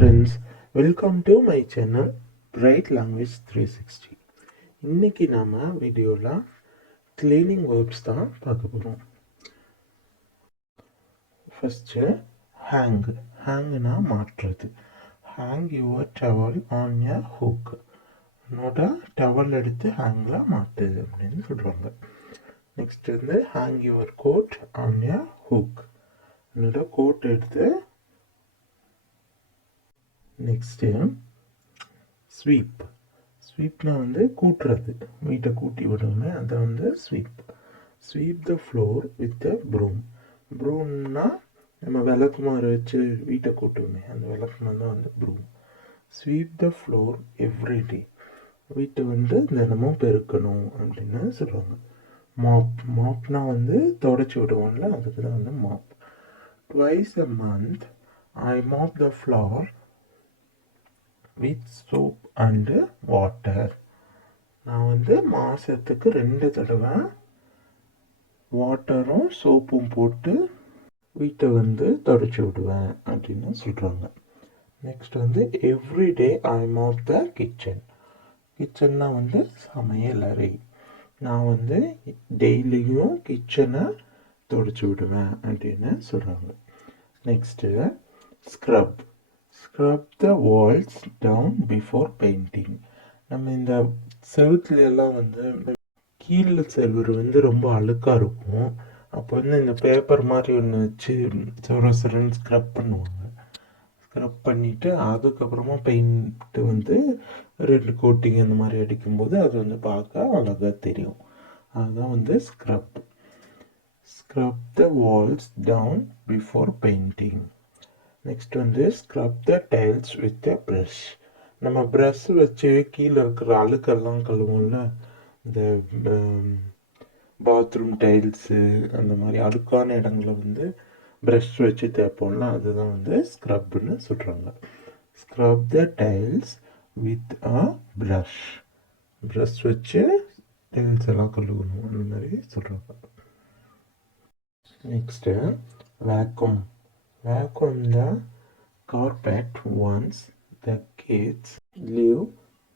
friends, welcome to my channel Bright Language 360. இன்னைக்கு நாம வீடியோல cleaning verbs தான் பார்க்க போறோம். First hang. Hangனா மாற்றுறது. Hang your towel on a hook. உன்னோட டவல் எடுத்து ஹேங்ல மாட்டு அப்படின்னு சொல்றாங்க. நெக்ஸ்ட் வந்து hang your coat on a hook. உன்னோட கோட் எடுத்து நெக்ஸ்ட்டு ஸ்வீப். ஸ்வீப்னா வந்து கூட்டுறது, வீட்டை கூட்டி விடுவோமே அதை வந்து sweep. Sweep the floor with a broom. ப்ரூம்னா நம்ம விளக்குமாறு வச்சு வீட்டை கூட்டுவோமே அந்த விளக்குமாறு தான் வந்து broom. Sweep the floor everyday. வீட்டை வந்து தினமும் பெருக்கணும் அப்படின்னு சொல்லுவாங்க. மாப். மாப்னா வந்து தொடச்சி விடுவோம்ல, அதுக்கு தான் வந்து mop. Twice a month I mop the floor with soap and water. நான் வந்து மாதத்துக்கு 2 தடவை வாட்டரும் சோப்பும் போட்டு வீட்டை வந்து தொடச்சி விடுவேன் அப்படின்னு சொல்கிறாங்க. நெக்ஸ்ட் வந்து everyday I mop the kitchen. கிச்சன்னா வந்து சமையல் அறை. நான் வந்து டெய்லியும் கிச்சனை தொடச்சி விடுவேன் அப்படின்னு சொல்கிறாங்க. Next scrub. Scrub the walls down before painting. நம்ம இந்த செவுத்துல எல்லாம் வந்து கீழே செவுரு வந்து ரொம்ப அழுக்காக இருக்கும். அப்போ வந்து இந்த பேப்பர் மாதிரி ஒன்று வச்சு சொரன்னு ஸ்க்ரப் பண்ணுவாங்க. ஸ்க்ரப் பண்ணிவிட்டு அதுக்கப்புறமா பெயிண்ட்டு வந்து 2 கோட்டிங் அந்த மாதிரி அடிக்கும்போது அது வந்து பார்க்க அழகாக தெரியும். அதுதான் வந்து scrub. Scrub the walls down before painting. Next வந்து scrub the tiles with a brush. நம்ம ப்ரஷ் வச்சு கீழே இருக்கிற அழுக்கெல்லாம் கழுவோம்ல, இந்த பாத்ரூம் டைல்ஸு அந்த மாதிரி அழுக்கான இடங்களை வந்து ப்ரஷ் வச்சு தேய்ப்போம்ல, அதுதான் வந்து ஸ்க்ரப்னு சொல்கிறாங்க. Scrub the tiles with a brush. Brush வச்சு டைல்ஸ் எல்லாம் கழுவணும் அந்த மாதிரி சொல்கிறாங்க. Next vacuum. Vacuum the carpet once the kids leave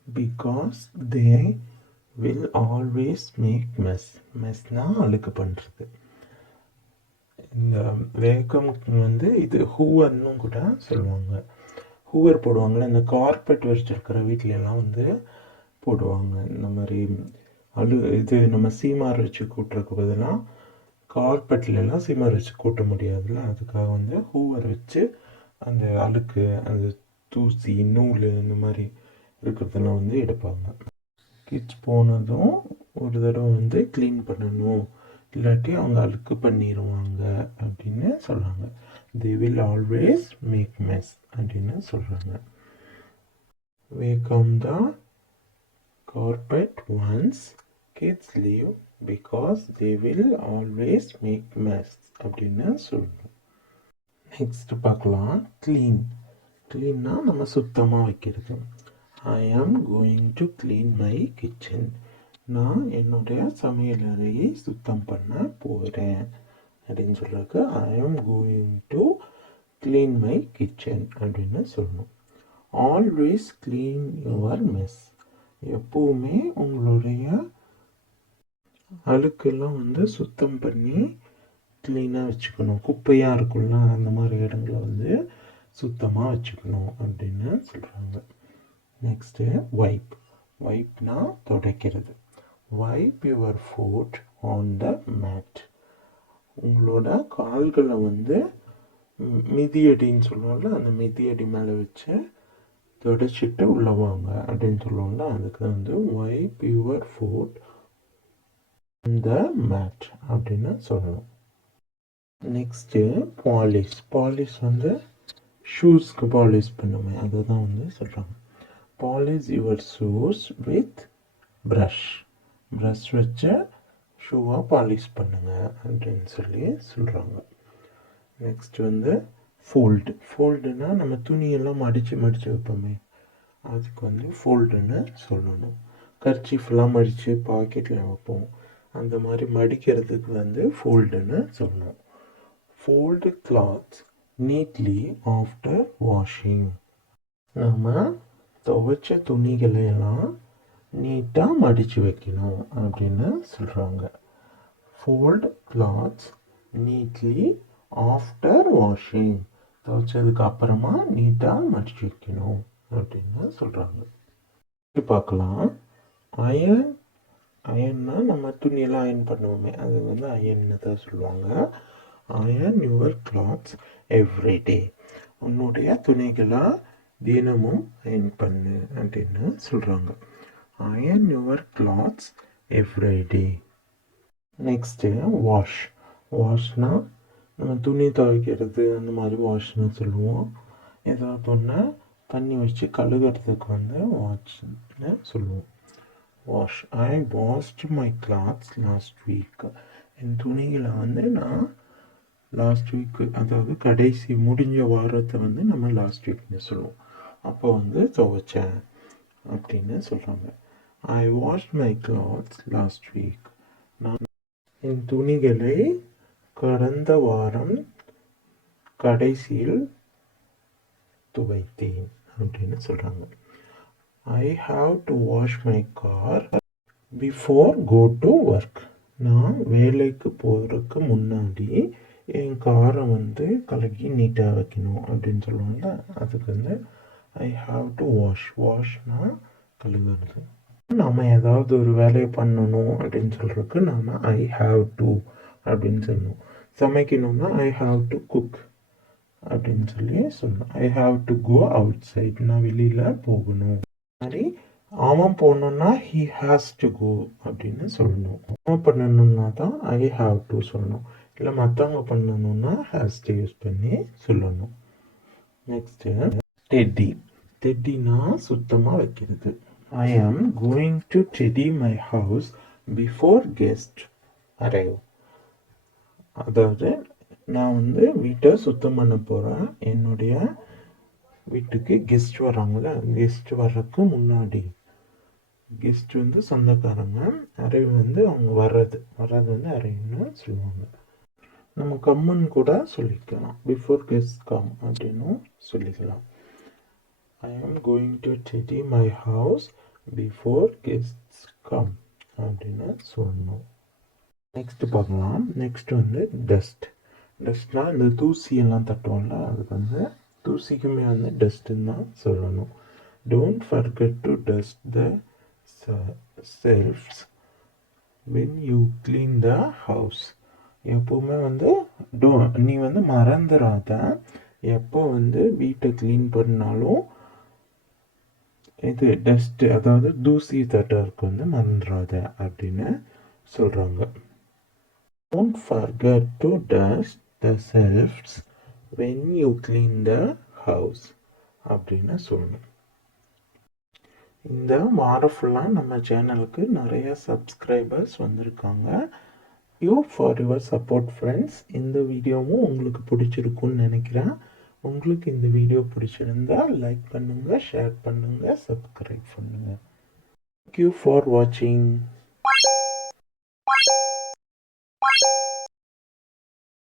because they will always make mess. மெஸ்னா அழுக்கு பண்ணுறது. இந்த வேக்கம்க்கு வந்து இது ஹூவர்னும் கூட சொல்லுவாங்க. ஹூவர் போடுவாங்கள்ல, இந்த கார்பெட் வச்சுருக்கிற வீட்லலாம் வந்து போடுவாங்க. இந்த மாதிரி இது நம்ம சீமார் வச்சு கூட்டுறதுக்கு பதிலாக கார்பெட்லாம் சீமார் வச்சு கூட்ட முடியாதுல்ல, அதுக்காக வந்து ஹூவர் வச்சு அந்த அழுக்கு, அந்த தூசி, நூல் இந்த மாதிரி இருக்கிறதெல்லாம் வந்து எடுப்பாங்க. கிட்ஸ் போனதும் ஒரு தடவை வந்து க்ளீன் பண்ணணும், இல்லாட்டி அவங்க அழுக்கு பண்ணிடுவாங்க அப்படின்னு சொல்கிறாங்க. they will always make mess அப்படின்னு சொல்கிறாங்க. Vacuum the carpet once kids leave because they will always make mess அப்படின்னு சொல்லணும். நெக்ஸ்ட் பார்க்கலாம் க்ளீன். க்ளீன்னா நம்ம சுத்தமாக வைக்கிறது. I am going to clean my kitchen. நான் என்னுடைய சமையல் அறையை சுத்தம் பண்ண போகிறேன் அப்படின்னு சொல்கிறதுக்கு I am going to clean my kitchen அப்படின்னு சொல்லணும். Always clean your mess. எப்போவுமே உங்களுடைய அழுக்கெல்லாம் வந்து சுத்தம் பண்ணி க்ளீனாக வச்சுக்கணும். குப்பையாக இருக்கும்ல, அந்த மாதிரி இடங்களை வந்து சுத்தமாக வச்சுக்கணும் அப்படின்னு சொல்கிறாங்க. Next wipe. வைப்னா துடைக்கிறது. Wipe your foot on the mat. உங்களோட கால்களை வந்து மிதியடின்னு சொல்லுவோம்ல, அந்த மிதியடி மேலே வச்சு துடைச்சிட்டு உள்ளவாங்க அப்படின்னு சொல்லுவோம்ல, அதுக்கு வந்து வைப் யுவர் ஃபுட் இந்த மேட் அப்படின்னு சொல்லணும். Next polish. பாலிஷ் வந்து ஷூஸ்க்கு பாலிஷ் பண்ணுவேன், அதை தான் வந்து சொல்கிறாங்க. Polish your shoes with brush. Brush வச்சு ஷூவை பாலிஷ் பண்ணுங்க அப்படின்னு சொல்லி சொல்கிறாங்க. நெக்ஸ்ட் வந்து ஃபோல்டு. ஃபோல்டுனா நம்ம துணியெல்லாம் மடித்து வைப்போமே, அதுக்கு வந்து ஃபோல்டுன்னு சொல்லணும். கர்ச்சீஃப்லாம் மடித்து பாக்கெட்டில் வைப்போம், அந்த மாதிரி மடிக்கிறதுக்கு வந்து ஃபோல்டுன்னு சொல்லணும். Fold cloths neatly after washing. நம்ம துவைச்ச துணிகளை எல்லாம் நீட்டாக மடித்து வைக்கணும் அப்படின்னு சொல்கிறாங்க. Fold clothes neatly after washing. துவைச்சதுக்கு அப்புறமா நீட்டாக மடித்து வைக்கணும் அப்படின்னு சொல்கிறாங்க. பார்க்கலாம். அயன் அயன்னா நம்ம துணியெல்லாம் அயன் பண்ணுவோமே, அது வந்து அயன்னு தான் சொல்லுவாங்க. Iron your clothes every day. உன்னுடைய துணிகளை தினமும் அயன் பண்ணு அப்படின்னு சொல்கிறாங்க. Iron your clothes every day. Next wash. வாஷ்னா நம்ம துணி துவைக்கிறது அந்த மாதிரி வாஷ்னு சொல்லுவோம். ஏதாவது ஒன்று தண்ணி வச்சு கழுகுறதுக்கு வந்து வாஷ்னு சொல்லுவோம். Wash. I washed my clothes last week. என் துணிகளை வந்து நான் லாஸ்ட் வீக்கு, அதாவது கடைசி முடிஞ்ச வாரத்தை வந்து நம்ம லாஸ்ட் வீக்னு சொல்லுவோம். அப்போ வந்து துவைச்சேன் அப்படின்னு சொல்கிறாங்க. I washed my clothes last week. நான் என் துணிகளை கடந்த வாரம் கடைசியில் துவைத்தேன் அப்படின்னு சொல்கிறாங்க. I have to wash my car before go to work. நான் வேலைக்கு போகிறதுக்கு முன்னாடி என் காரை வந்து கலக்கி நீட்டாக வைக்கணும் அப்படின்னு சொல்லுவாங்க. அதுக்கு வந்து ஐ ஹாவ் டு வாஷ். வாஷ்னா கழுகுறது. நம்ம ஏதாவது ஒரு வேலையை பண்ணணும் அப்படின்னு சொல்கிறதுக்கு நாம் ஐ ஹாவ் டு அப்படின்னு சொல்லணும். சமைக்கணும்னா ஐ ஹாவ் டு குக் அப்படின்னு சொல்லி சொல்லணும். I have to go outside. நான் வெளியில் போகணும். மாதிரி அவன் போகணுன்னா ஹி ஹாஸ் டு கோ அப்படின்னு சொல்லணும். அவன் பண்ணணுன்னா தான் ஐ ஹாவ் டு சொல்லணும். இல்லை மற்றவங்க பண்ணணுன்னா ஹேஸ் டு யூஸ் பண்ணி சொல்லணும். Next Teddy. டெட்டினா சுத்தமாக வைக்கிறது. I am going to tidy my house before guest arrive. அதாவது நான் வந்து வீட்டை சுத்தம் பண்ண போகிறேன். என்னுடைய வீட்டுக்கு கெஸ்ட் வர்றாங்கள, கெஸ்ட் வர்றதுக்கு முன்னாடி. கெஸ்ட் வந்து சொந்தக்காரங்க, அரைவ் வந்து அவங்க வர்றது வந்து அரைவ்னு சொல்லுவாங்க. நம்ம கம்முன்னு கூட சொல்லிக்கலாம். பிஃபோர் கெஸ்ட் கம் அப்படின்னும் சொல்லிக்கலாம். I am going to tidy my house before guests come அப்படின்னு சொல்லணும். நெக்ஸ்ட் பார்க்கலாம். நெக்ஸ்ட் வந்து டஸ்ட். டஸ்ட்னா இந்த தூசியெல்லாம் தட்டுவோம்ல, அதுக்கு வந்து தூசிக்குமே வந்து டஸ்ட்டுன்னு தான் சொல்லணும். Don't forget to dust the selves when you clean the house. எப்போவுமே வந்து நீ வந்து மறந்துடாத, எப்போ வந்து வீட்டை க்ளீன் பண்ணாலும் இது டஸ்ட்டு, அதாவது தூசி தட்டுறதுக்கு வந்து மறந்துடாத அப்படின்னு சொல்கிறாங்க. Don't forget to dust the selves when you clean the house அப்படின்னு சொல்லணும். இந்த வாரம் ஃபுல்லாக நம்ம சேனலுக்கு நிறைய சப்ஸ்கிரைபர்ஸ் வந்திருக்காங்க. You for your support friends. இந்த வீடியோவும் உங்களுக்கு பிடிச்சிருக்குன்னு நினைக்கிறேன். உங்களுக்கு இந்த வீடியோ பிடிச்சிருந்தா லைக் பண்ணுங்கள், ஷேர் பண்ணுங்கள், சப்ஸ்கிரைப் பண்ணுங்கள். தேங்க்யூ ஃபார் வாட்சிங்.